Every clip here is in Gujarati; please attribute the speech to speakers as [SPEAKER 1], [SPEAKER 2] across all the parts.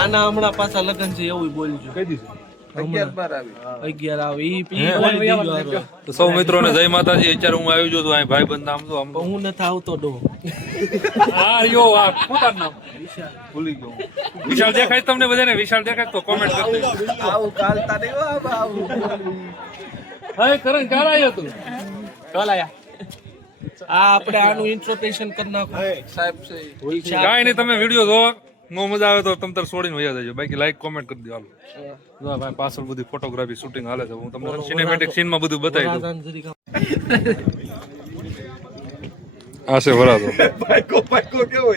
[SPEAKER 1] આના હમણાં પાછા લગ્ન છે એવું બોલજો
[SPEAKER 2] કઈ દીધું
[SPEAKER 1] અગિયાર આવે. ઈ ઈ બોલી દીધું હારું.
[SPEAKER 3] તો સૌ મિત્રોને જય માતાજી. અત્યારે હું આવી ગયો અહીં ભાઈ બંધ નામ તો? આમ
[SPEAKER 1] હું નથી આવતો ડો.
[SPEAKER 3] આ યો આ શું નામ? ભૂલી ગયો વિશાલ દેખાય તમને બધાને? વિશાલ દેખાય તો કોમેન્ટ કરી
[SPEAKER 1] આવું કાલતા નહીં આવું, આવું.
[SPEAKER 3] કરણ ક્યારે આવ્યો તું?
[SPEAKER 1] આ આપણે આનું ઇન્ટ્રોટેશન કરી નાખો. સાહેબ
[SPEAKER 3] કાંઈ નહીં તમે વીડિયો જોવો. નો મજા આવે તો તમે તાર છોડીને વયા જજો. બાકી લાઈક કોમેન્ટ કરી દો હાલો. જો ભાઈ પાછળ બધી ફોટોગ્રાફી શૂટિંગ હાલે છે. હું તમને સિનેમેટિક સીનમાં બધું બતાવી દઉં. આ છે વરાદો
[SPEAKER 2] પાકો પાકો કેવો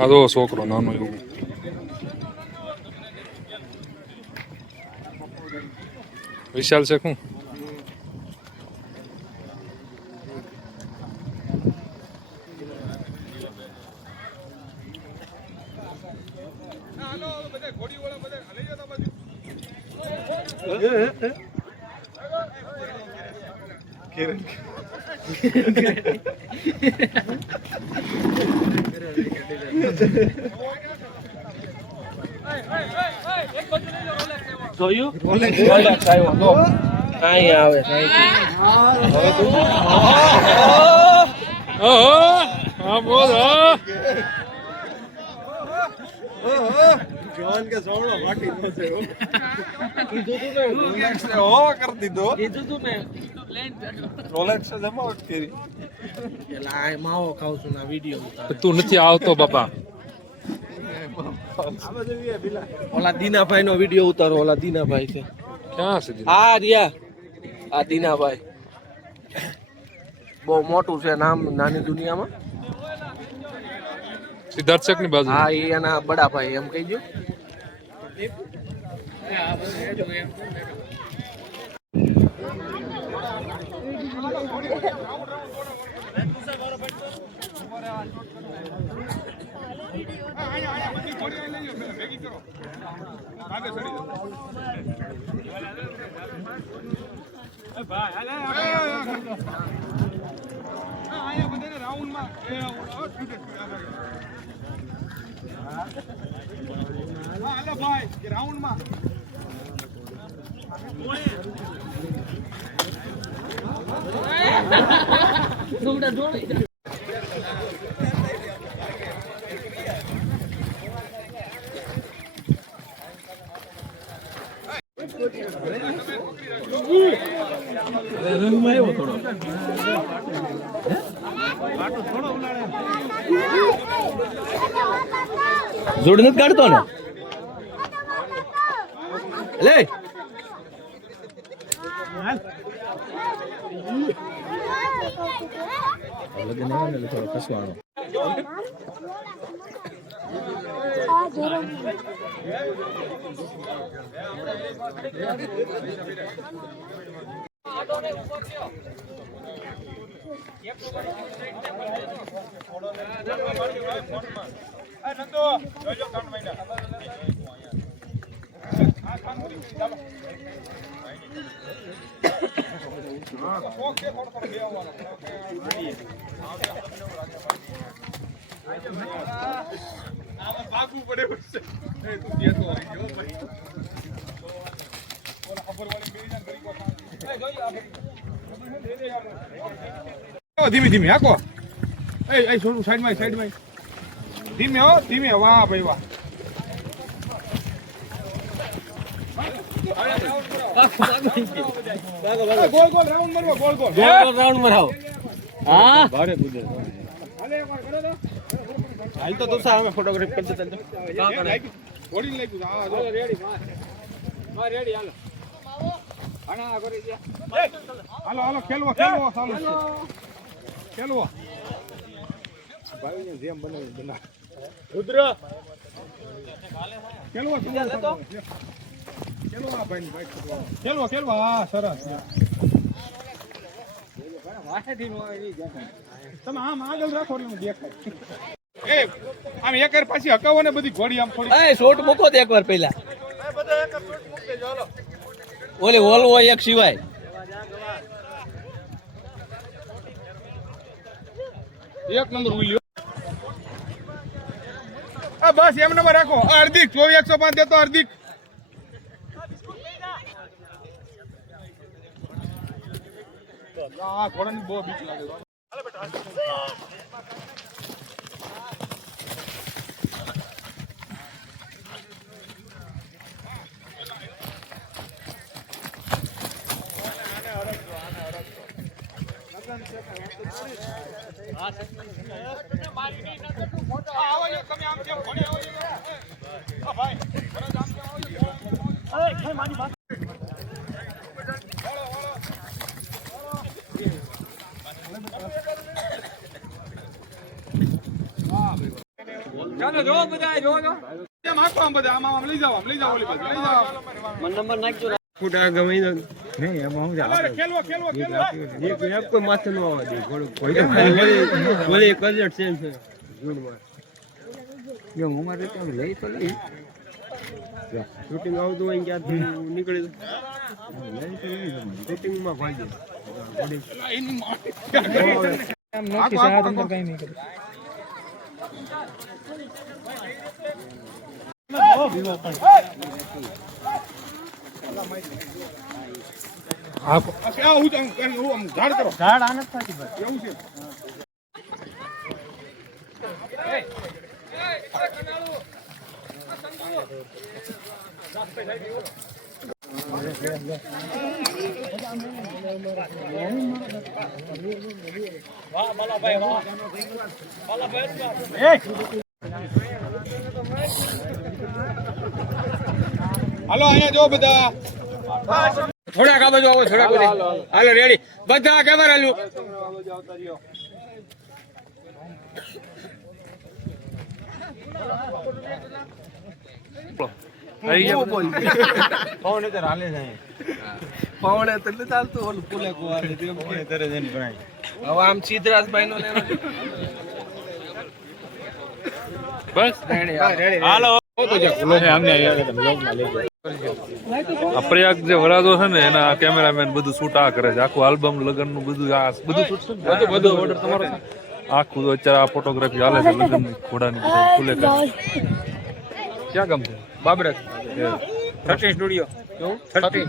[SPEAKER 3] આ તો છોકરો નાનો એવું. વિશાલ છે શું
[SPEAKER 2] કિરણ
[SPEAKER 1] જોયું Rolex આવ્યો, તો કાંઈ આવે કાંઈ
[SPEAKER 3] ઓહો હા બોલ હા
[SPEAKER 2] જવાન કે સોમણો બાકી ન છે
[SPEAKER 1] કીધું તું ને
[SPEAKER 2] રોલેક્સ હો કરી દીધો
[SPEAKER 1] કીધું તું ને
[SPEAKER 2] રોલેક્સ જ કરી
[SPEAKER 1] એલા આ માવો ખાવ છું ના વીડિયો
[SPEAKER 3] તું નથી આવતો બાપા.
[SPEAKER 1] ઓલા દીનાભાઈ નો વીડિયો ઉતારો ઓલા દીનાભાઈ છે.
[SPEAKER 3] ક્યાં છે
[SPEAKER 1] આ રિયા આ દીનાભાઈ. બહુ મોટું છે નામ નાની દુનિયામાં.
[SPEAKER 3] સિદ્ધાર્થ શેખની બાજુ
[SPEAKER 1] હા એ એના બડા ભાઈ એમ કહી દો જોડ નથી કાઢતો ને લે
[SPEAKER 2] ભાગવું પડે એવું છે. એ તું દેતો નથી કાઢતો ને વાર. એ જોઈ આ બધી. ખબર છે? દે દે યાર. ઓ, ધીમે ધીમે હાકો એ સાઈડમાં સાઈડમાં ધીમે હો ધીમે વાહ ભાઈ વાહ. ગોળ ગોળ રાઉન્ડ મારવો ગોળ ગોળ.
[SPEAKER 1] રાઉન્ડ મરાવો. હા?
[SPEAKER 2] કરો તો.
[SPEAKER 1] હાલ તો તું સામે ફોટોગ્રાફ કરી દેતા
[SPEAKER 2] ઘોડીને લાગ્યું. છે. હા, જો. આના આ કરી દે. હાલો હાલો ખેલવો ખેલવો ચાલુ છે. ખેલવો. જેમ બનાવી. બના રુદ્ર. ખેલવો ખેલવો ખેલવો હા સરસ. તમે આમ આગળ રાખો એટલે હું દેખાય. એ આમ એક પાછી હકાવો ને બધી ઘોડી આમ થોડી.
[SPEAKER 1] એ શોટ મૂકો તો એકવાર પહેલા. ઓલી વોલ્વો એક સિવાય.
[SPEAKER 2] એક નંબર ઉલ્યો બસ એમ નંબર રાખો. હાર્દિક ચોવીસ એકસો પાંચ દેતો હાર્દિક. ઘોડાની બહુ બીક લાગે. આવો જો તમે આમ બધા? આમ આમ લઈ જાઓ આમ લઈ જાઓ ઓલી બાજુ લઈ જાઓ.
[SPEAKER 4] ફૂટા ગમે નહીં એમાં હું
[SPEAKER 2] અરે ખેલવો ખેલવો ખેલવો.
[SPEAKER 4] એક એક કોઈ માથે ન આવવા દે ઘોડું કોઈ તો ખાલી વળી વળી કલર સેમ છે જૂનમાં જો હું મારે તો લઈ તો લઈ. શૂટિંગ આવતું હોય ક્યાંથી નીકળી શૂટિંગમાં ભાગી.
[SPEAKER 2] એની માં આખો આખો આખો.
[SPEAKER 3] આ
[SPEAKER 2] આ હું આમ હું આમ ઝાડ કરો ઝાડ આને એવું છે હાલો અહીંયા જો બધા. થોડાક આ બાજુ આવો થોડાક બધા હાલો રેડી બધા કેમેરા લુક
[SPEAKER 3] આવી ગયા
[SPEAKER 1] પવણે તો નથી ચાલતું ઓલું પુલે કુવારે હવે આમ સિદ્ધરાજભાઈ નો લેવાનો
[SPEAKER 3] બસ. હાલો. આ પ્રયાગ જે વરાદો છે ને એના કેમેરામેન બધું શૂટ આ કરે છે. આખું આલ્બમ લગ્નનું બધું આ બધું શૂટ છે ને? બધું ઓર્ડર તમારો આખું અત્યારે આ ફોટોગ્રાફી હાલે છે લગ્નની ઘોડાની ફૂલે કરે ક્યાં ગામ છે?
[SPEAKER 2] બાબરા. Thirty studio. થર્ટી.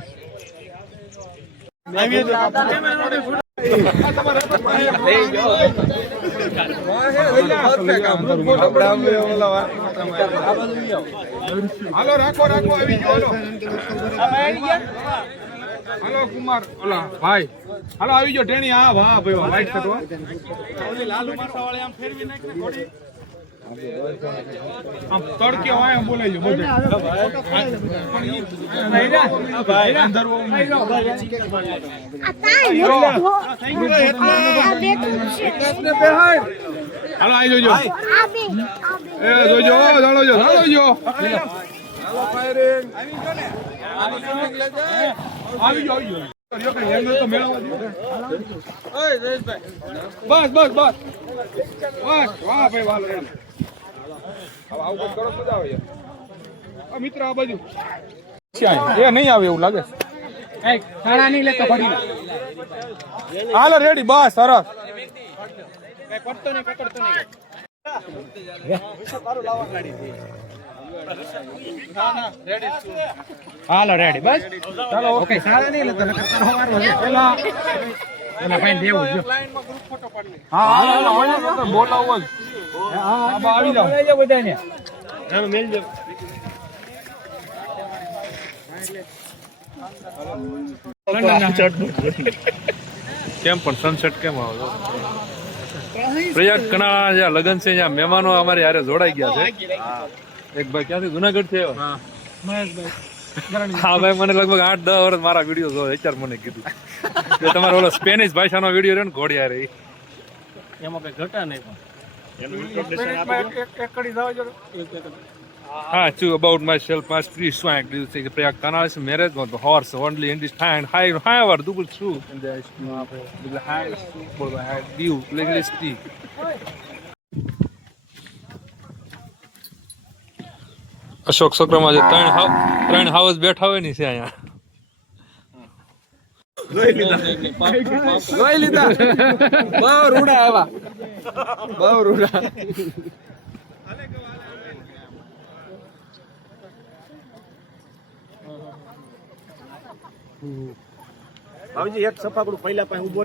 [SPEAKER 2] હાલો, રાખો રાખો, આવી હાલો. કુમાર ભાઈ. હાલો, આવી જો ટેણી. હા, વાહ, ભાઈ લાલુ લાઈટ કરો આમ તડકે હોય એમ બોલાઈ બધે હાલો આવી જોજો. એ જોજો ચાલો જો ચાલો જો આવી ગયો. બસ બસ બસ. બસ વાહ ભાઈ વાહ આવું મજા આવે મિત્ર આ બાજુ એ નહીં આવે એવું લાગે હાલો રેડી બસ સરસ હાલો રેડી બસ? ચાલો ઓકે સારા નહીં લેતો પેલા પેલા ભાઈ દેવું જો હા હાલો હાલો બોલાવો હા આવી જાવ બધાને.
[SPEAKER 3] કેમ પણ સનસેટ કેમ આવે? પ્રયાગ કણા જ્યાં લગન છે જ્યાં મહેમાનો અમારે યારે જોડાઈ ગયા છે. એક ભાઈ ક્યાંથી જુનાગઢથી આવ્યા હા ભાઈ મને લગભગ આઠ દસ વર્ષ મારા વીડિયો જોવે અત્યારે મને કીધું કે તમારો ઓલો સ્પેનિશ ભાષાનો વીડિયો રહ્યો ને ઘોડિયા રે હા chu about myself my street swag do you think Prayag કણા is marriage on the horse only in this time high high over double true and there is the high for the high view legalistic Ashok ચક્રમાં જે ત્રણ હાઉ ત્રણ હાઉસ બેઠા હોય ને છે અહીંયા
[SPEAKER 4] ભાવજી એક સફાકડું પહેલા પાસે ઊભો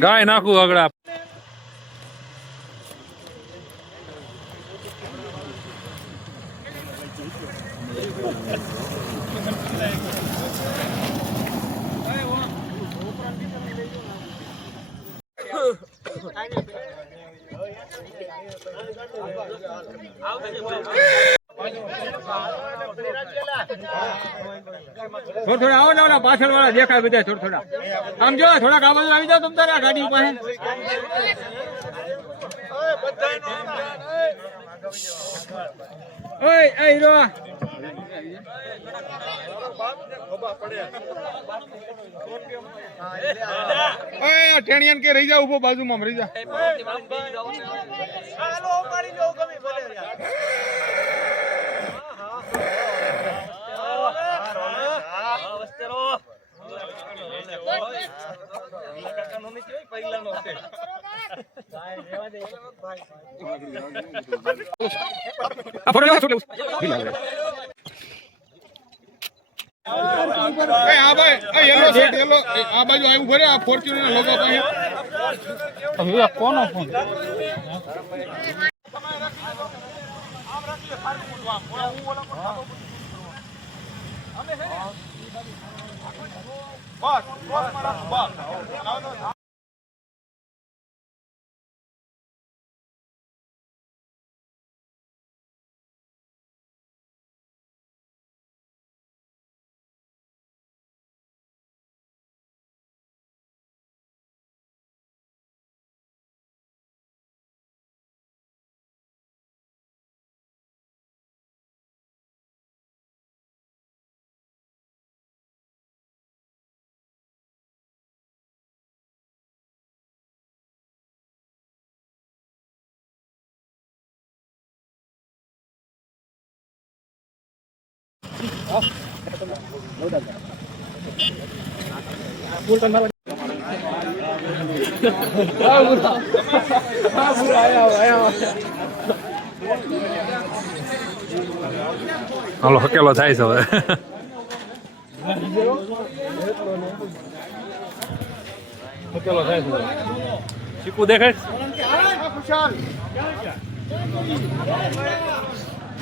[SPEAKER 4] ગાય.
[SPEAKER 3] નાખું આગળ
[SPEAKER 2] થોડા થોડા આવો ને પાછળ વાળા દેખાય બધા થોડા થોડા. આમ જો થોડાક આ બાજુ આવી જાઓ તમે તારે ગાડી પાસે. ઓય એ ટેણિયન કે રહી જા ઊભો બાજુમાં રહી જા. આ ફોટો લેવા છોડ એ આ ભાઈ યલો શર્ટ યલો આ બાજુ આવ્યું ઘરે આ ફોર્ચ્યુનર લોગો પાસે કોનો ફોન
[SPEAKER 3] હાલો હકેલો થાય છે હવે. હકેલો થાય છે ચીકુ દેખાય?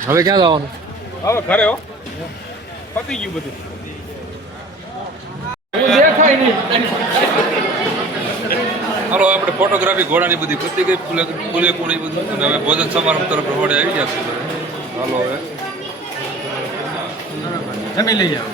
[SPEAKER 3] હવે ક્યાં જવાનું?
[SPEAKER 2] હવે ઘરે હો. પતી ગયું બધું.
[SPEAKER 3] હાલો આપણે ફોટોગ્રાફી ઘોડાની બધી પતી ગઈ ફૂલે ફૂલે કુણી બધું. અને હવે ભોજન સમારંભ તરફ રહોડે આવી ગયા છે. હાલો હવે.
[SPEAKER 2] જમી લઈ જાઓ